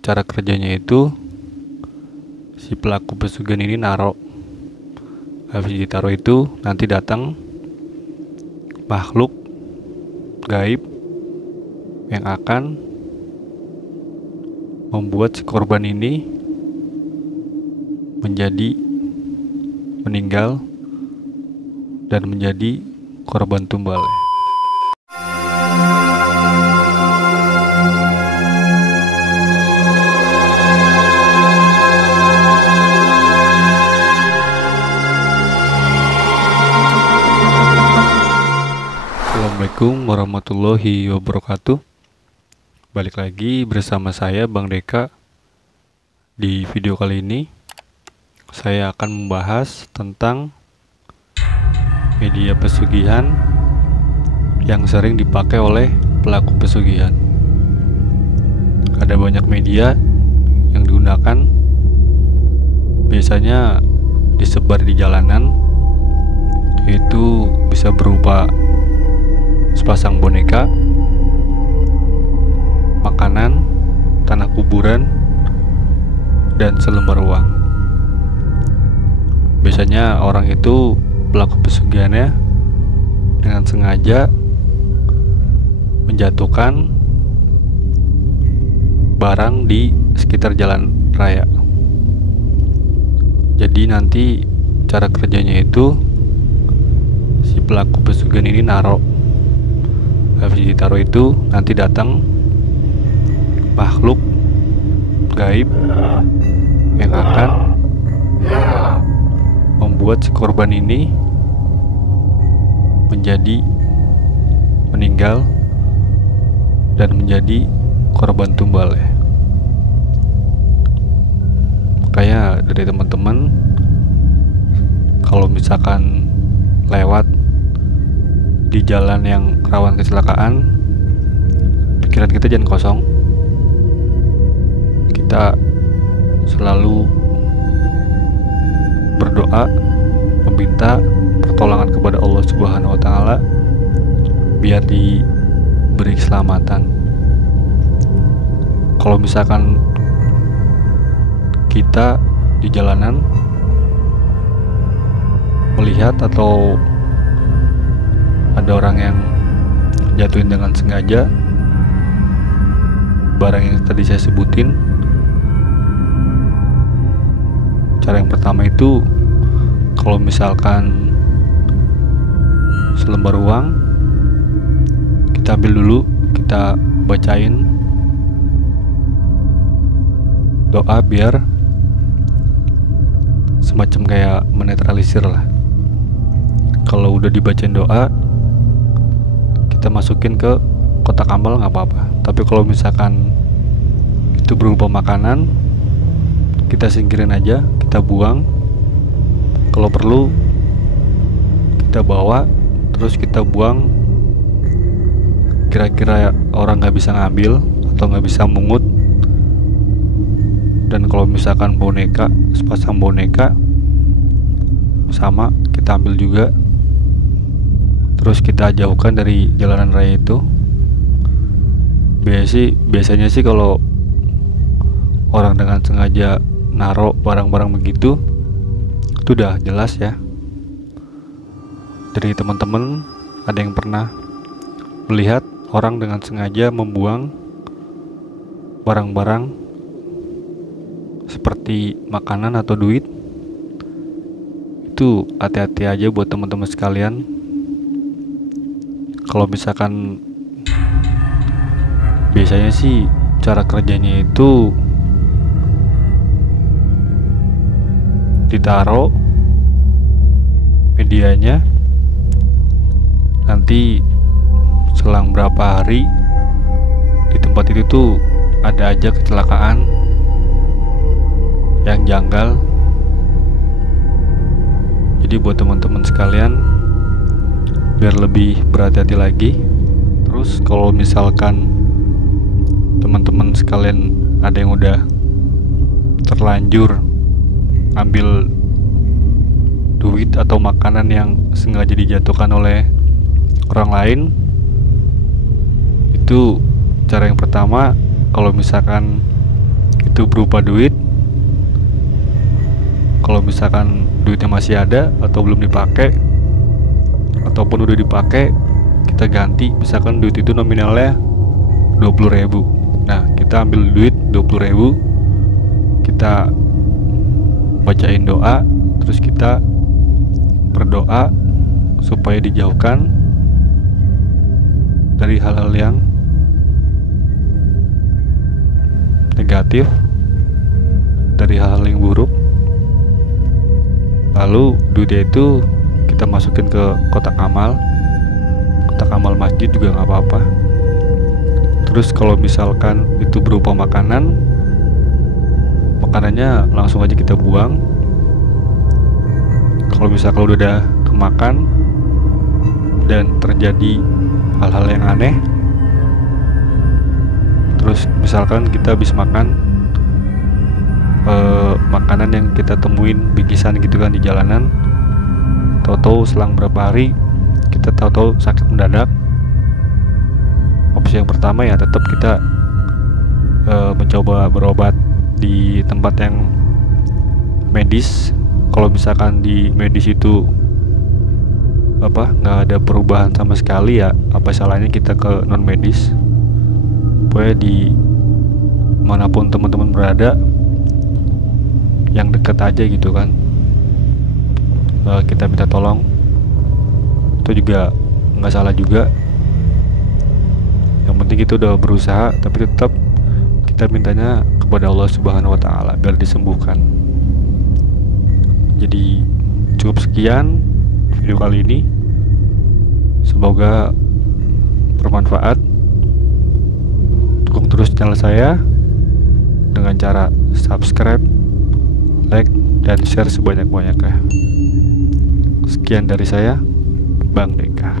Cara kerjanya itu si pelaku pesugihan ini naruh, habis ditaruh itu nanti datang makhluk gaib yang akan membuat si korban ini menjadi meninggal dan menjadi korban tumbal. Assalamualaikum warahmatullahi wabarakatuh. Balik lagi bersama saya Bang Deka. Di video kali ini saya akan membahas tentang media pesugihan yang sering dipakai oleh pelaku pesugihan. Ada banyak media yang digunakan, biasanya disebar di jalanan, yaitu bisa berupa sepasang boneka, makanan, tanah kuburan, dan selembar uang. Biasanya orang itu, pelaku pesugihannya, dengan sengaja menjatuhkan barang di sekitar jalan raya. Jadi nanti cara kerjanya itu si pelaku pesugihan ini naruh, habis ditaruh itu nanti datang makhluk gaib yang akan membuat si korban ini menjadi meninggal dan menjadi korban tumbal ya. Makanya dari teman-teman, kalau misalkan lewat di jalan yang rawan kecelakaan, pikiran kita jangan kosong. Kita selalu berdoa, meminta pertolongan kepada Allah Subhanahu wa Ta'ala biar diberi keselamatan. Kalau misalkan kita di jalanan melihat atau ada orang yang jatuhin dengan sengaja barang yang tadi saya sebutin, cara yang pertama itu, kalau misalkan selembar uang, kita ambil dulu, kita bacain doa biar semacam kayak menetralisir lah. Kalau udah dibacain doa, kita masukin ke kotak amal nggak apa-apa. Tapi kalau misalkan itu berupa makanan, kita singkirin aja, kita buang. Kalau perlu kita bawa, terus kita buang kira-kira orang nggak bisa ngambil atau nggak bisa mungut. Dan kalau misalkan boneka, sepasang boneka sama kita ambil juga, terus kita jauhkan dari jalanan raya itu. Biasanya sih kalau orang dengan sengaja naruh barang-barang begitu, itu udah jelas ya. Dari teman-teman, ada yang pernah melihat orang dengan sengaja membuang barang-barang seperti makanan atau duit? Itu hati-hati aja buat teman-teman sekalian. Kalau misalkan biasanya sih cara kerjanya itu ditaruh medianya, nanti selang berapa hari di tempat itu tuh ada aja kecelakaan yang janggal. Jadi buat teman-teman sekalian, biar lebih berhati-hati lagi. Terus kalau misalkan teman-teman sekalian ada yang udah terlanjur ambil duit atau makanan yang sengaja dijatuhkan oleh orang lain, itu cara yang pertama Kalau misalkan itu berupa duit, kalau misalkan duitnya masih ada atau belum dipakai, ataupun udah dipakai, kita ganti. Misalkan duit itu nominalnya 20.000. Nah, kita ambil duit 20.000, kita bacain doa, terus kita berdoa supaya dijauhkan dari hal-hal yang negatif, dari hal-hal yang buruk. Lalu duitnya itu kita masukin ke kotak amal masjid juga nggak apa-apa. Terus kalau misalkan itu berupa makanannya langsung aja kita buang. Kalau misalkan udah kemakan dan terjadi hal-hal yang aneh, terus misalkan kita habis makan makanan yang kita temuin bingkisan gitu kan di jalanan, tahu-tahu selang berapa hari kita tahu-tahu sakit mendadak. Opsi yang pertama ya tetap kita mencoba berobat di tempat yang medis. Kalau misalkan di medis itu nggak ada perubahan sama sekali, ya apa salahnya kita ke non medis. Pokoknya di manapun teman-teman berada, yang dekat aja gitu kan, kita minta tolong, itu juga nggak salah juga. Yang penting kita udah berusaha, tapi tetap kita mintanya kepada Allah Subhanahu wa Ta'ala biar disembuhkan. Jadi cukup sekian video kali ini, semoga bermanfaat. Dukung terus channel saya dengan cara subscribe, like, dan share sebanyak-banyaknya. Sekian dari saya, Bang Deka.